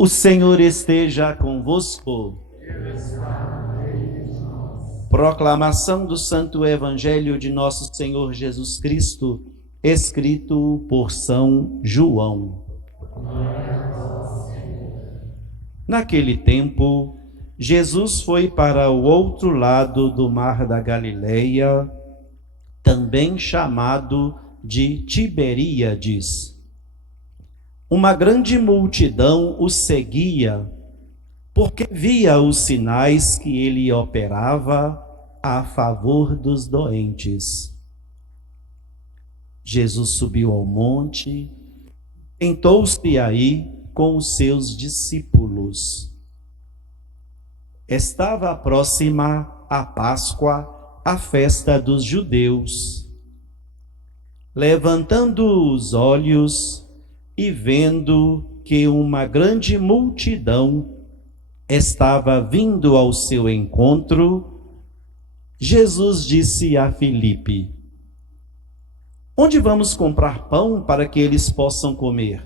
O Senhor esteja convosco. Proclamação do Santo Evangelho de nosso Senhor Jesus Cristo, escrito por São João. Naquele tempo, Jesus foi para o outro lado do mar da Galileia, também chamado de Tiberíades. Uma grande multidão o seguia, porque via os sinais que ele operava a favor dos doentes. Jesus subiu ao monte, sentou-se aí com os seus discípulos. Estava próxima a Páscoa, a festa dos judeus. Levantando os olhos e vendo que uma grande multidão estava vindo ao seu encontro, Jesus disse a Filipe: "Onde vamos comprar pão para que eles possam comer?"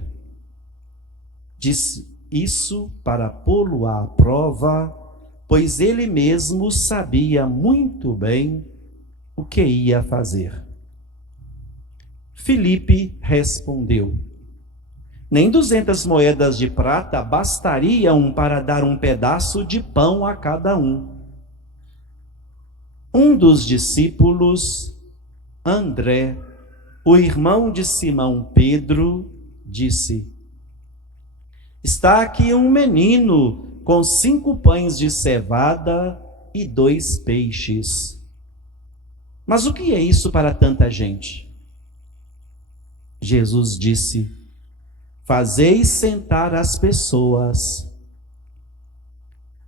Disse isso para pô-lo à prova, pois ele mesmo sabia muito bem o que ia fazer. Filipe respondeu: "Nem 200 moedas de prata bastariam para dar um pedaço de pão a cada um." Um dos discípulos, André, o irmão de Simão Pedro, disse: "Está aqui um menino com 5 pães de cevada e 2 peixes. Mas o que é isso para tanta gente?" Jesus disse: "Fazeis sentar as pessoas."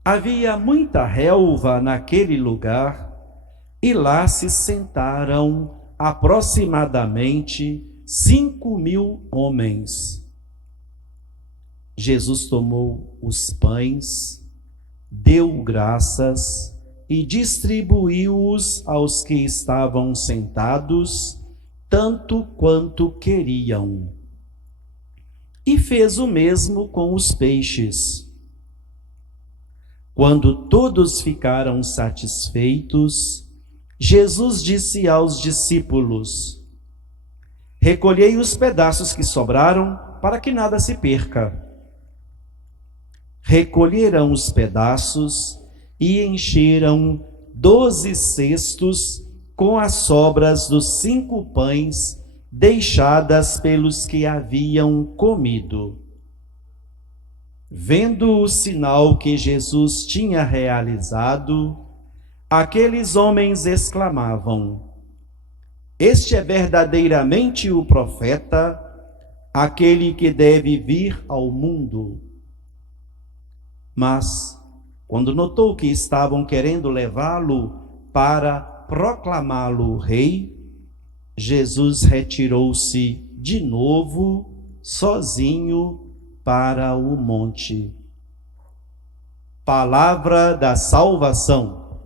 Havia muita relva naquele lugar, e lá se sentaram aproximadamente 5.000 homens. Jesus tomou os pães, deu graças e distribuiu-os aos que estavam sentados, tanto quanto queriam. E fez o mesmo com os peixes. Quando todos ficaram satisfeitos, Jesus disse aos discípulos: "Recolhei os pedaços que sobraram, para que nada se perca." Recolheram os pedaços e encheram 12 cestos com as sobras dos 5 pães deixadas pelos que haviam comido. Vendo o sinal que Jesus tinha realizado, aqueles homens exclamavam: "Este é verdadeiramente o profeta, aquele que deve vir ao mundo." Mas, quando notou que estavam querendo levá-lo para proclamá-lo rei, Jesus retirou-se de novo, sozinho, para o monte. Palavra da salvação.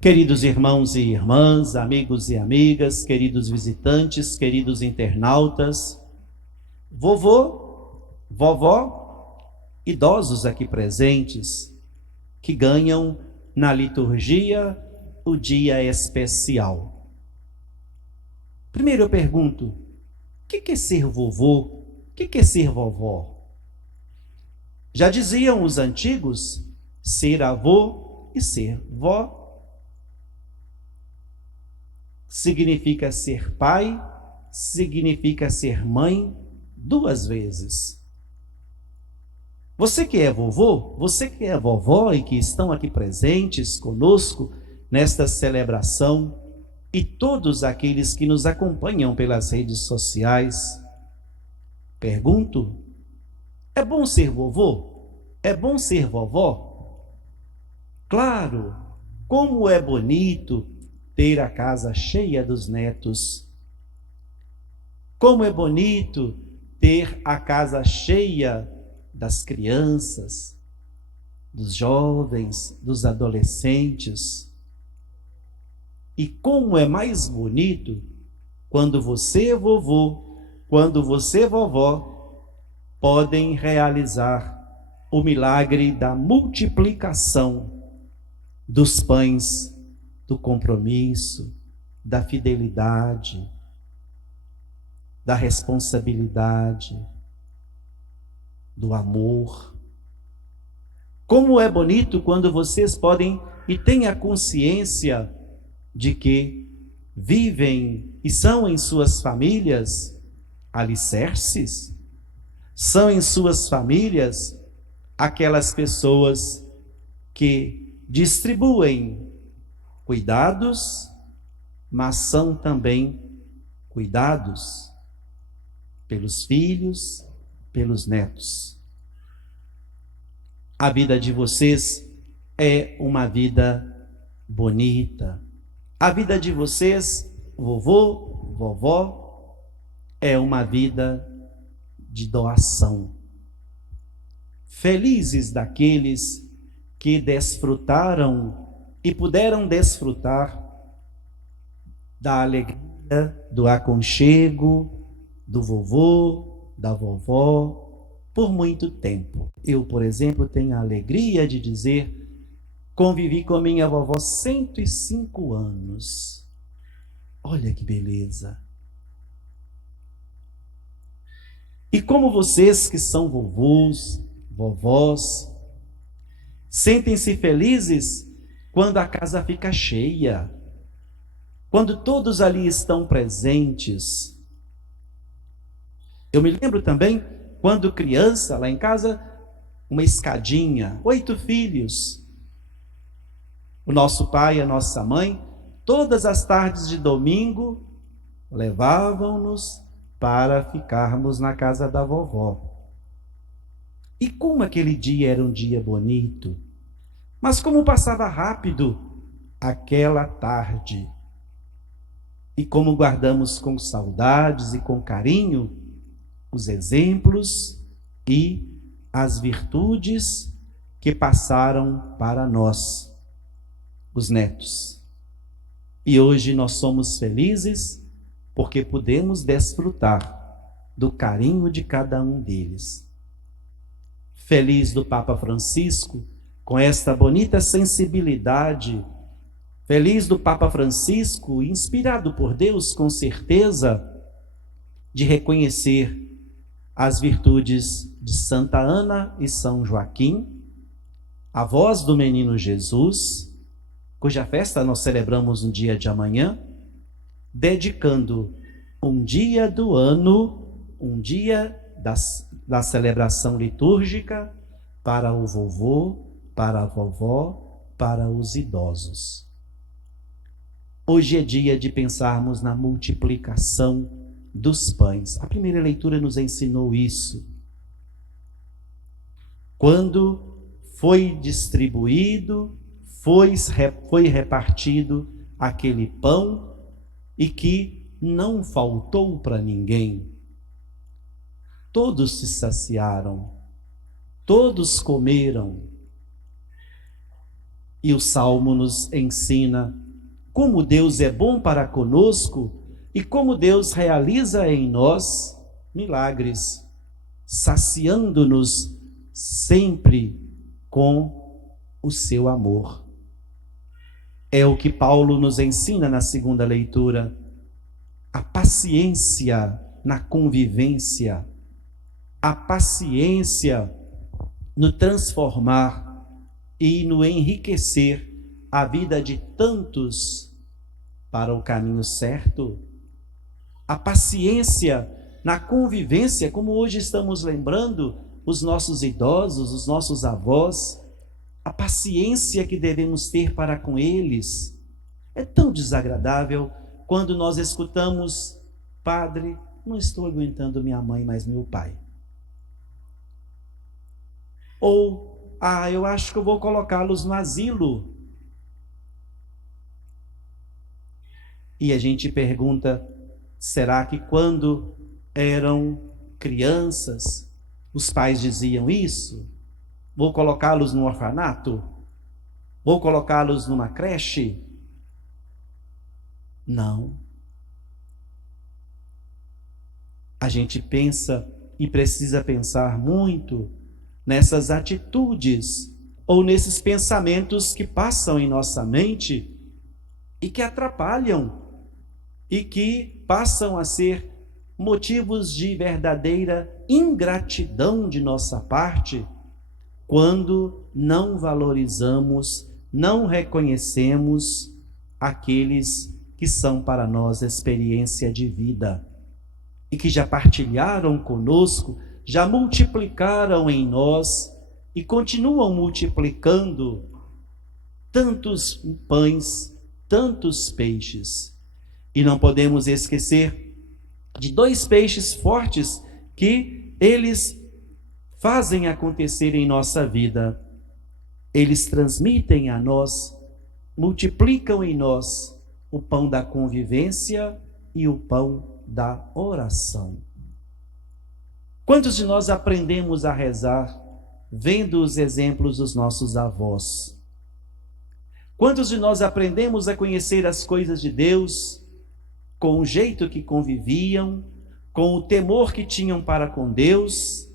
Queridos irmãos e irmãs, amigos e amigas, queridos visitantes, queridos internautas, vovô, vovó, idosos aqui presentes, que ganham na liturgia o dia especial. Primeiro eu pergunto: o que é ser vovô? O que é ser vovó? Já diziam os antigos: ser avô e ser vó significa ser pai, significa ser mãe 2 vezes. Você que é vovô, você que é vovó e que estão aqui presentes conosco nesta celebração, e todos aqueles que nos acompanham pelas redes sociais, pergunto: é bom ser vovô? É bom ser vovó? Claro, como é bonito ter a casa cheia dos netos. Como é bonito ter a casa cheia das crianças, dos jovens, dos adolescentes. E como é mais bonito quando você, vovô, quando você, vovó, podem realizar o milagre da multiplicação dos pães do compromisso, da fidelidade, da responsabilidade, do amor. Como é bonito quando vocês podem e têm a consciência de que vivem e são em suas famílias alicerces, são em suas famílias aquelas pessoas que distribuem cuidados, mas são também cuidados pelos filhos, pelos netos. A vida de vocês é uma vida bonita. A vida de vocês, vovô, vovó, é uma vida de doação. Felizes daqueles que desfrutaram e puderam desfrutar da alegria, do aconchego, do vovô, da vovó, por muito tempo. Eu, por exemplo, tenho a alegria de dizer, convivi com minha vovó 105 anos. Olha que beleza! E como vocês que são vovôs, vovós, sentem-se felizes quando a casa fica cheia, quando todos ali estão presentes. Eu me lembro também, quando criança, lá em casa, uma escadinha, 8 filhos. O nosso pai e a nossa mãe, todas as tardes de domingo, levavam-nos para ficarmos na casa da vovó. E como aquele dia era um dia bonito, mas como passava rápido aquela tarde. E como guardamos com saudades e com carinho os exemplos e as virtudes que passaram para nós, os netos. E hoje nós somos felizes porque podemos desfrutar do carinho de cada um deles. Feliz do Papa Francisco, com esta bonita sensibilidade. Feliz do Papa Francisco, inspirado por Deus, com certeza, de reconhecer as virtudes de Santa Ana e São Joaquim, avós do menino Jesus, cuja festa nós celebramos no dia de amanhã, dedicando um dia do ano, um dia da celebração litúrgica para o vovô, para a vovó, para os idosos. Hoje é dia de pensarmos na multiplicação dos pães. A primeira leitura nos ensinou isso. Quando foi distribuído, foi repartido aquele pão e que não faltou para ninguém. Todos se saciaram, todos comeram. E o Salmo nos ensina como Deus é bom para conosco e como Deus realiza em nós milagres, saciando-nos sempre com o seu amor. É o que Paulo nos ensina na segunda leitura, a paciência na convivência, a paciência no transformar e no enriquecer a vida de tantos para o caminho certo, a paciência na convivência, como hoje estamos lembrando os nossos idosos, os nossos avós, a paciência que devemos ter para com eles. É tão desagradável quando nós escutamos, padre, não estou aguentando minha mãe, mas meu pai. Ou, eu acho que eu vou colocá-los no asilo. E a gente pergunta, será que quando eram crianças, os pais diziam isso? Vou colocá-los no orfanato? Vou colocá-los numa creche? Não. A gente pensa e precisa pensar muito nessas atitudes ou nesses pensamentos que passam em nossa mente e que atrapalham e que passam a ser motivos de verdadeira ingratidão de nossa parte quando não valorizamos, não reconhecemos aqueles que são para nós experiência de vida e que já partilharam conosco, já multiplicaram em nós e continuam multiplicando tantos pães, tantos peixes. E não podemos esquecer de 2 peixes fortes que eles fazem acontecer em nossa vida. Eles transmitem a nós, multiplicam em nós o pão da convivência e o pão da oração. Quantos de nós aprendemos a rezar vendo os exemplos dos nossos avós? Quantos de nós aprendemos a conhecer as coisas de Deus com o jeito que conviviam, com o temor que tinham para com Deus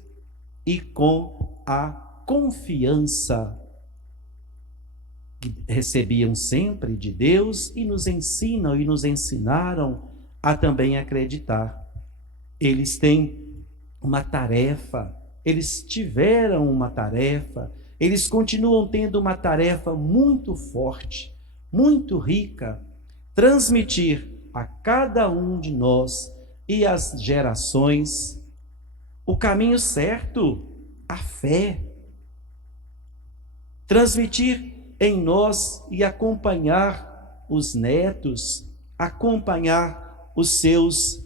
e com a confiança que recebiam sempre de Deus e nos ensinam e nos ensinaram a também acreditar. Eles têm uma tarefa, eles tiveram uma tarefa, eles continuam tendo uma tarefa muito forte, muito rica, transmitir a cada um de nós e às gerações o caminho certo, a fé. Transmitir em nós e acompanhar os netos, acompanhar os seus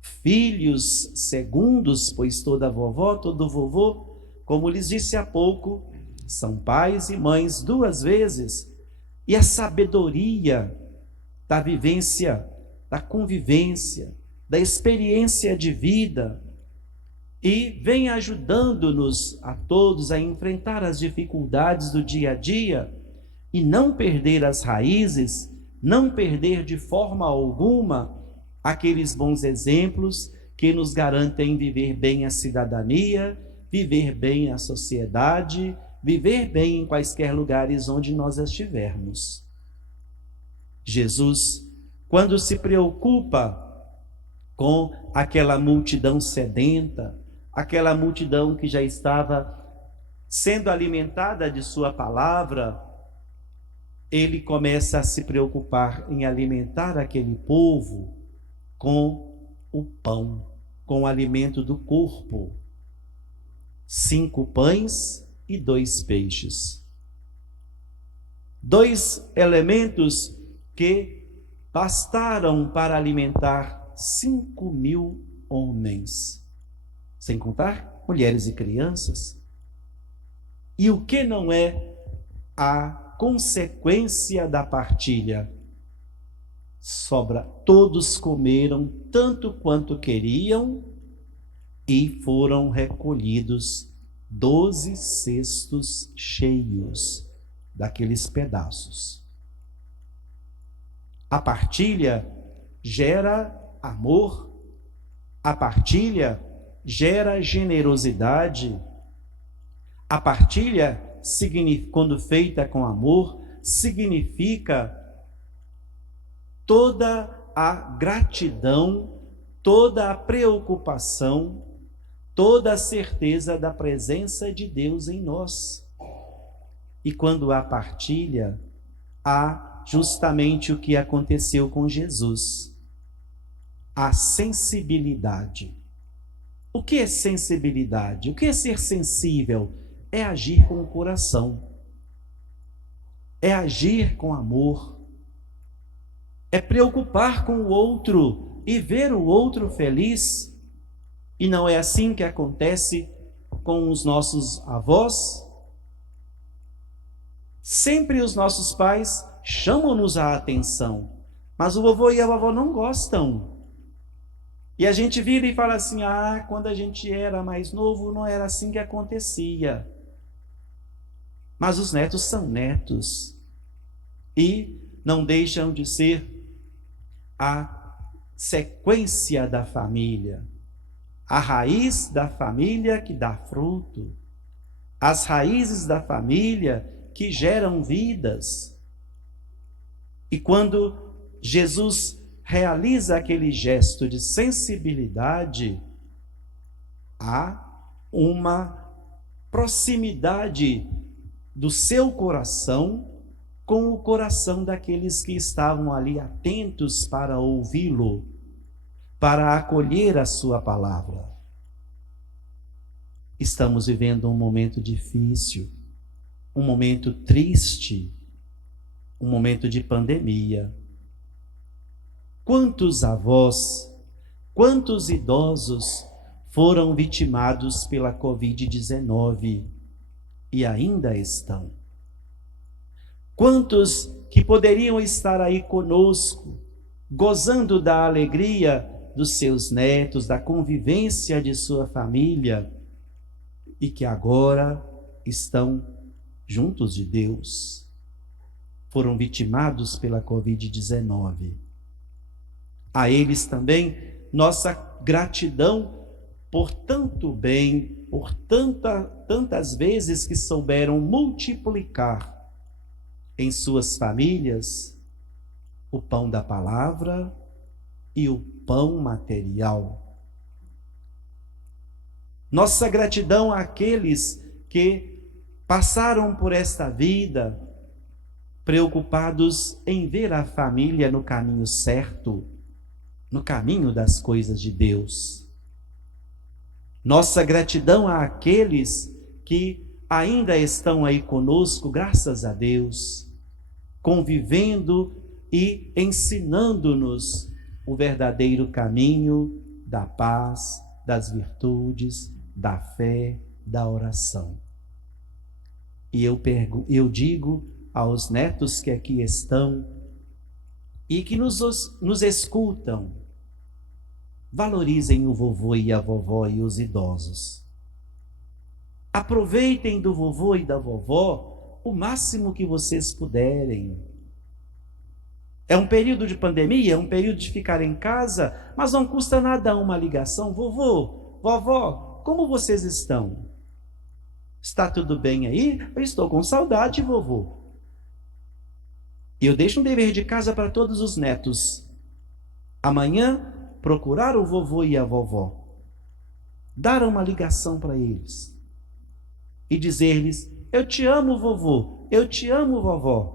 filhos segundos, pois toda vovó, todo vovô, como lhes disse há pouco, são pais e mães 2 vezes. E a sabedoria da vivência, da convivência, da experiência de vida, e vem ajudando-nos a todos a enfrentar as dificuldades do dia a dia e não perder as raízes, não perder de forma alguma aqueles bons exemplos que nos garantem viver bem a cidadania, viver bem a sociedade, viver bem em quaisquer lugares onde nós estivermos. Jesus, quando se preocupa com aquela multidão sedenta, aquela multidão que já estava sendo alimentada de sua palavra, ele começa a se preocupar em alimentar aquele povo com o pão, com o alimento do corpo. 5 pães e 2 peixes. 2 elementos que bastaram para alimentar 5.000 homens, sem contar mulheres e crianças. E o que não é a consequência da partilha? Todos comeram tanto quanto queriam e foram recolhidos 12 cestos cheios daqueles pedaços. A partilha gera amor, a partilha gera generosidade, a partilha, quando feita com amor, significa toda a gratidão, toda a preocupação, toda a certeza da presença de Deus em nós. E quando há partilha, há justamente o que aconteceu com Jesus: a sensibilidade. O que é sensibilidade? O que é ser sensível? É agir com o coração, é agir com amor, é preocupar com o outro e ver o outro feliz. E não é assim que acontece com os nossos avós? Sempre os nossos pais chamam-nos a atenção, mas o vovô e a vovó não gostam. E a gente vira e fala assim: quando a gente era mais novo não era assim que acontecia. Mas os netos são netos e não deixam de ser a sequência da família. a raiz da família que dá fruto, as raízes da família que geram vidas. E quando Jesus realiza aquele gesto de sensibilidade, há uma proximidade do seu coração com o coração daqueles que estavam ali atentos para ouvi-lo, para acolher a sua palavra. Estamos vivendo um momento difícil, um momento triste, um momento de pandemia. Quantos avós, quantos idosos foram vitimados pela Covid-19 e ainda estão? Quantos que poderiam estar aí conosco, gozando da alegria dos seus netos, da convivência de sua família, e que agora estão juntos de Deus, foram vitimados pela Covid-19. A eles também nossa gratidão por tanto bem, por tantas vezes que souberam multiplicar em suas famílias o pão da palavra e o pão material. Nossa gratidão àqueles que passaram por esta vida preocupados em ver a família no caminho certo, no caminho das coisas de Deus. Nossa gratidão àqueles que ainda estão aí conosco, graças a Deus, convivendo e ensinando-nos o verdadeiro caminho da paz, das virtudes, da fé, da oração. E eu digo aos netos que aqui estão e que nos escutam, valorizem o vovô e a vovó e os idosos. Aproveitem do vovô e da vovó o máximo que vocês puderem. É um período de pandemia, é um período de ficar em casa, mas não custa nada uma ligação. Vovô, vovó, como vocês estão? Está tudo bem aí? Eu estou com saudade, vovô. Eu deixo um dever de casa para todos os netos. Amanhã, procurar o vovô e a vovó. Dar uma ligação para eles. E dizer-lhes, eu te amo, vovô, eu te amo, vovó.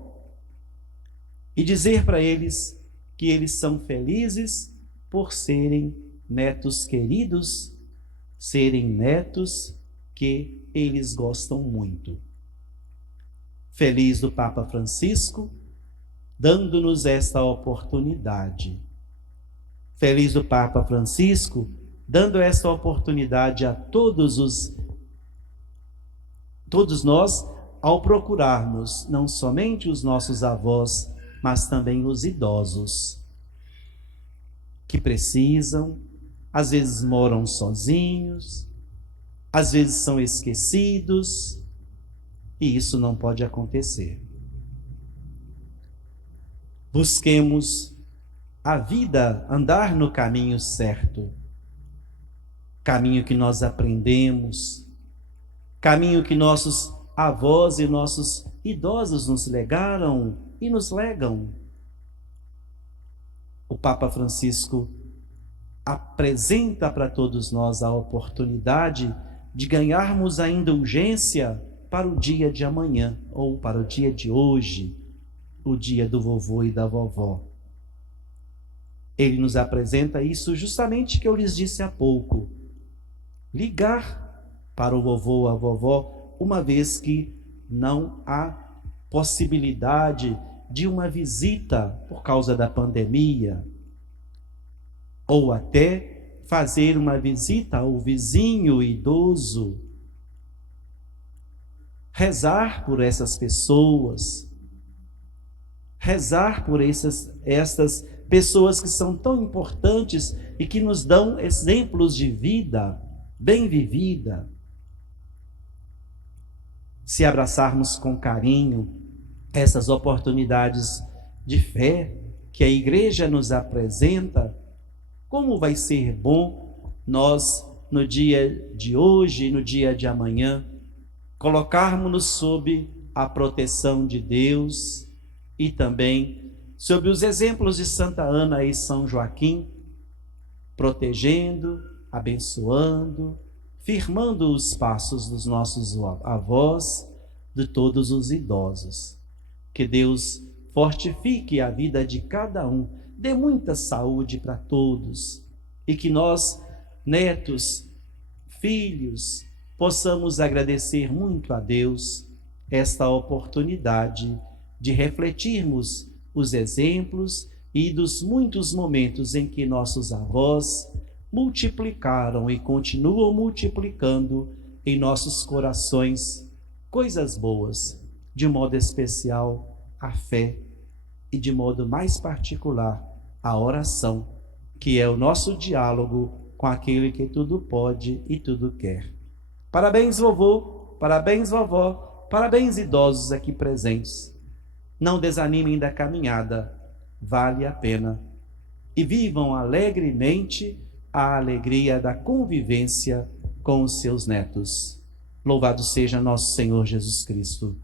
E dizer para eles que eles são felizes por serem netos queridos, serem netos que eles gostam muito. Feliz do Papa Francisco, dando-nos esta oportunidade. Feliz do Papa Francisco, dando esta oportunidade a todos nós, ao procurarmos não somente os nossos avós, mas também os idosos, que precisam, às vezes moram sozinhos, às vezes são esquecidos, e isso não pode acontecer. Busquemos a vida, andar no caminho certo, caminho que nós aprendemos, caminho que nossos avós e nossos idosos nos legaram e nos legam. O Papa Francisco apresenta para todos nós a oportunidade de ganharmos a indulgência para o dia de amanhã, ou para o dia de hoje, o dia do vovô e da vovó. Ele nos apresenta isso justamente que eu lhes disse há pouco. Ligar para o vovô ou a vovó, uma vez que não há possibilidade de uma visita por causa da pandemia, ou até fazer uma visita ao vizinho idoso, rezar por essas pessoas, rezar por estas pessoas que são tão importantes e que nos dão exemplos de vida bem vivida. Se abraçarmos com carinho essas oportunidades de fé que a Igreja nos apresenta, como vai ser bom nós no dia de hoje e no dia de amanhã, colocarmos-nos sob a proteção de Deus e também sob os exemplos de Santa Ana e São Joaquim, protegendo, abençoando, firmando os passos dos nossos avós, de todos os idosos. Que Deus fortifique a vida de cada um, dê muita saúde para todos e que nós, netos, filhos, possamos agradecer muito a Deus esta oportunidade de refletirmos os exemplos e dos muitos momentos em que nossos avós multiplicaram e continuam multiplicando em nossos corações coisas boas, de modo especial a fé e de modo mais particular a oração, que é o nosso diálogo com aquele que tudo pode e tudo quer. Parabéns, vovô, parabéns, vovó, parabéns, idosos aqui presentes. Não desanimem da caminhada, vale a pena. E vivam alegremente a alegria da convivência com os seus netos. Louvado seja nosso Senhor Jesus Cristo.